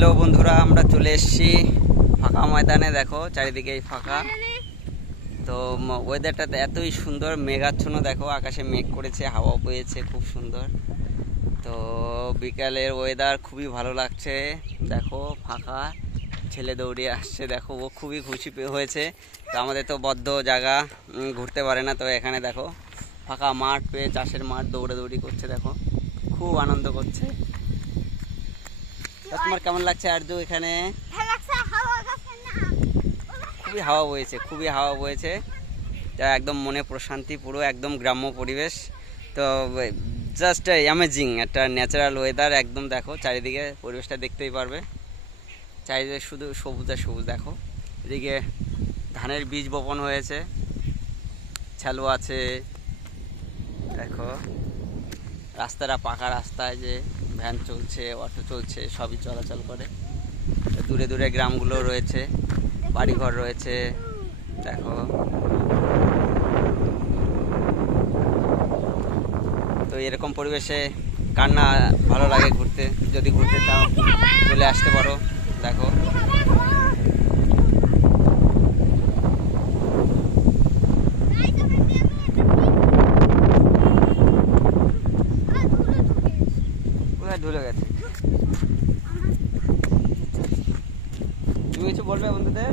Hello বন্ধুরা, আমরা চলে এসেছি ফাঁকা ময়দানে। দেখো চারিদিকেই ফাঁকা। তো ওয়েদারটা এতই সুন্দর, মেঘাচ্ছন্ন। দেখো আকাশে মেঘ করেছে, হাওয়া বইছে খুব সুন্দর। তো বিকালের ওয়েদার খুবই ভালো লাগছে। দেখো ফাঁকা, ছেলে দৌড়িয়ে আসছে। দেখো ও খুবই খুশি হয়েছে। তো আমাদের তো বদ্ধ জায়গা, ঘুরতে পারে না। তো এখানে দেখো ফাঁকা মাঠ পেয়ে, চাষের মাঠ, দৌড়াদৌড়ি করছে। দেখো খুব আনন্দ করছে। তোমার কেমন লাগছে আরজু? এখানে খুবই হাওয়া বইছে, খুবই হাওয়া বইছে, যা একদম মনে প্রশান্তি, পুরো একদম গ্রাম্য পরিবেশ। তো জাস্ট অ্যামেজিং একটা ন্যাচারাল ওয়েদার একদম। দেখো চারিদিকে পরিবেশটা দেখতেই পারবে, চারিদিকে শুধু সবুজ আর সবুজ। দেখো এদিকে ধানের বীজ বপন হয়েছে, ছ্যালো আছে। দেখো রাস্তাটা পাকা রাস্তায়, যে ভ্যান চলছে, অটো চলছে, সবই চলাচল করে। দূরে দূরে গ্রামগুলো রয়েছে, বাড়িঘর রয়েছে। দেখো তো এরকম পরিবেশে কার না ভালো লাগে ঘুরতে? যদি ঘুরতে চাও চলে আসতে পারো। দেখো কোথায় ঢুলে গেছে। তুমি কিছু বলবে বন্ধুদের?